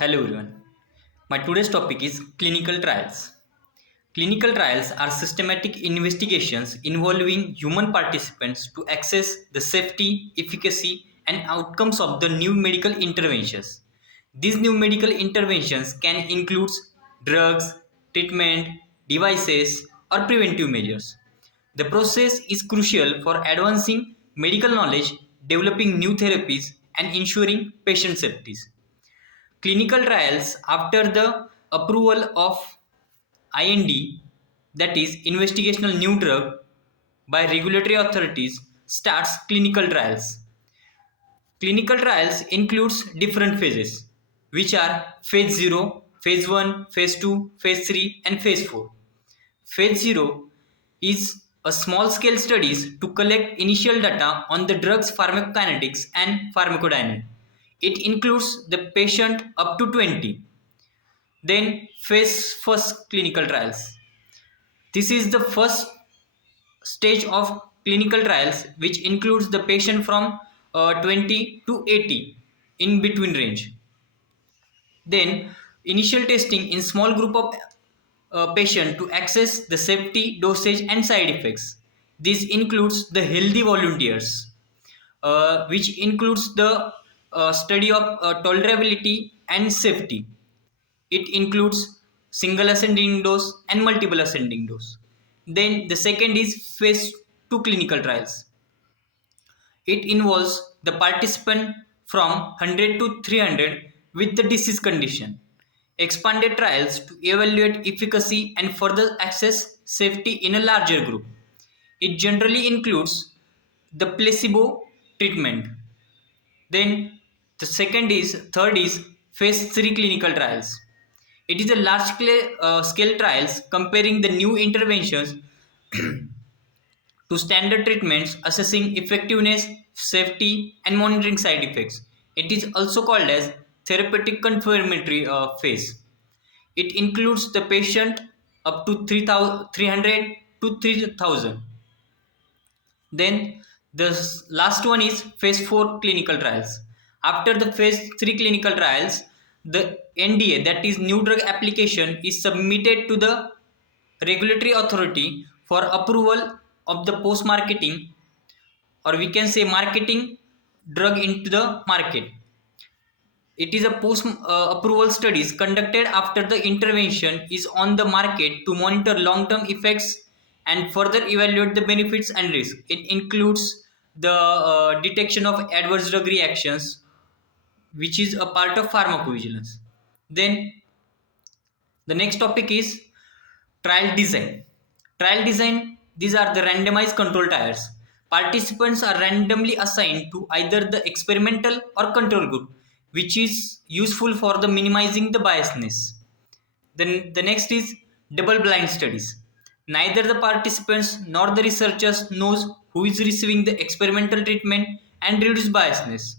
Hello everyone. My today's topic is clinical trials. Clinical trials are systematic investigations involving human participants to assess the safety, efficacy, and outcomes of the new medical interventions. These new medical interventions can include drugs, treatment, devices, or preventive measures. The process is crucial for advancing medical knowledge, developing new therapies, and ensuring patient safety. Clinical trials after the approval of IND, that is investigational new drug, by regulatory authorities starts clinical trials. Clinical trials includes different phases which are phase 0, phase 1, phase 2, phase 3 and phase 4. Phase 0 is a small scale studies to collect initial data on the drug's pharmacokinetics and pharmacodynamics. It includes the patient up to 20. Then phase first clinical trials. This is the first stage of clinical trials which includes the patient from 20 to 80 in between range. Then initial testing in small group of patient to assess the safety, dosage and side effects. This includes the healthy volunteers, which includes the study of tolerability and safety. It includes single ascending dose and multiple ascending dose. Then the second is phase 2 clinical trials. It involves the participant from 100 to 300 with the disease condition. Expanded trials to evaluate efficacy and further assess safety in a larger group. It generally includes the placebo treatment. Then the third is phase 3 clinical trials. It is a large scale trials comparing the new interventions to standard treatments, assessing effectiveness, safety, and monitoring side effects. It is also called as therapeutic confirmatory phase. It includes the patient up to 300 to 3000. Then the last one is phase 4 clinical trials. After the phase 3 clinical trials, the NDA, that is new drug application, is submitted to the regulatory authority for approval of the post marketing, or we can say marketing drug into the market. It is a post approval studies conducted after the intervention is on the market to monitor long term effects and further evaluate the benefits and risks. It includes the detection of adverse drug reactions, which is a part of pharmacovigilance. Then the next topic is trial design. Trial design, these are the randomized control trials. Participants are randomly assigned to either the experimental or control group, which is useful for the minimizing the biasness. Then the next is double blind studies. Neither the participants nor the researchers knows who is receiving the experimental treatment and reduce biasness.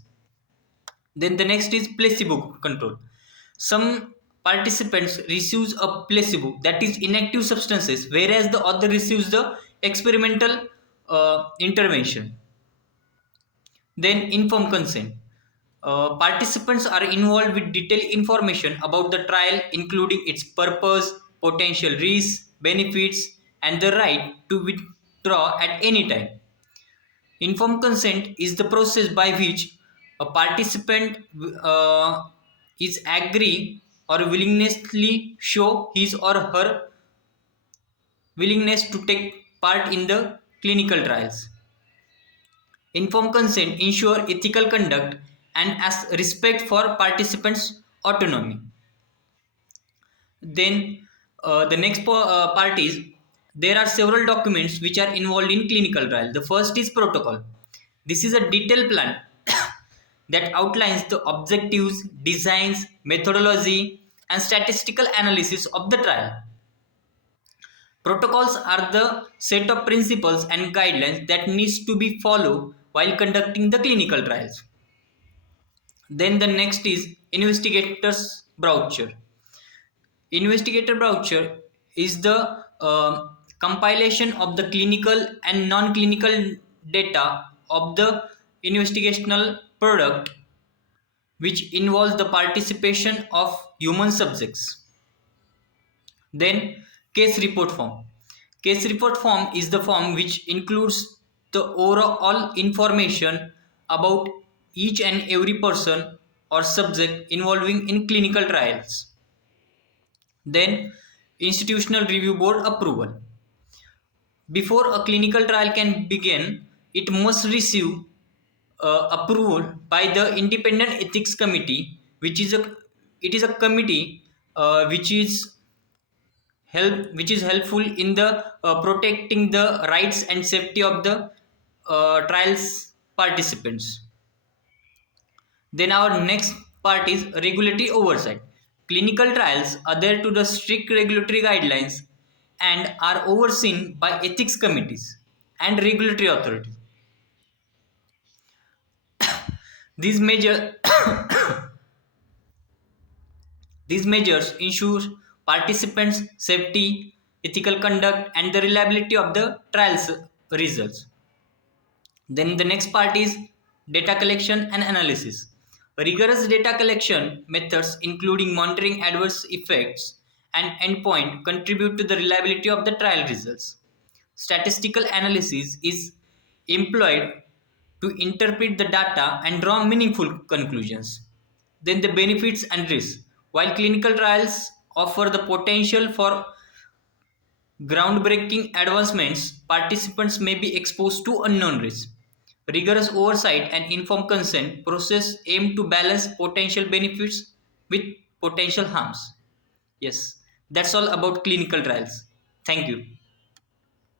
Then the next is placebo control. Some participants receives a placebo, that is inactive substances, whereas the other receives the experimental intervention. Then informed consent. Participants are involved with detailed information about the trial, including its purpose, potential risks, benefits, and the right to withdraw at any time. Informed consent is the process by which a participant is agree or willingly show his or her willingness to take part in the clinical trials. Informed consent ensure ethical conduct and as respect for participants' autonomy. Then the next part is there are several documents which are involved in clinical trial. The first is protocol. This is a detailed plan that outlines the objectives, designs, methodology, and statistical analysis of the trial. Protocols are the set of principles and guidelines that needs to be followed while conducting the clinical trials. Then the next is investigator's brochure. Investigator brochure is the compilation of the clinical and non-clinical data of the investigational product which involves the participation of human subjects. Then, case report form. Case report form is the form which includes the overall information about each and every person or subject involving in clinical trials. Then, institutional review board approval. Before a clinical trial can begin, it must receive approval by the independent ethics committee, which is a committee which is helpful in the protecting the rights and safety of the trials participants. Then our next part is regulatory oversight. Clinical trials adhere to the strict regulatory guidelines and are overseen by ethics committees and regulatory authorities. These measure these measures ensure participants' safety, ethical conduct, and the reliability of the trials results. Then the next part is data collection and analysis. Rigorous data collection methods, including monitoring adverse effects and endpoint, contribute to the reliability of the trial results. Statistical analysis is employed to interpret the data and draw meaningful conclusions. Then the benefits and risks. While clinical trials offer the potential for groundbreaking advancements, participants may be exposed to unknown risks. Rigorous oversight and informed consent process aim to balance potential benefits with potential harms. Yes, that's all about clinical trials. Thank you.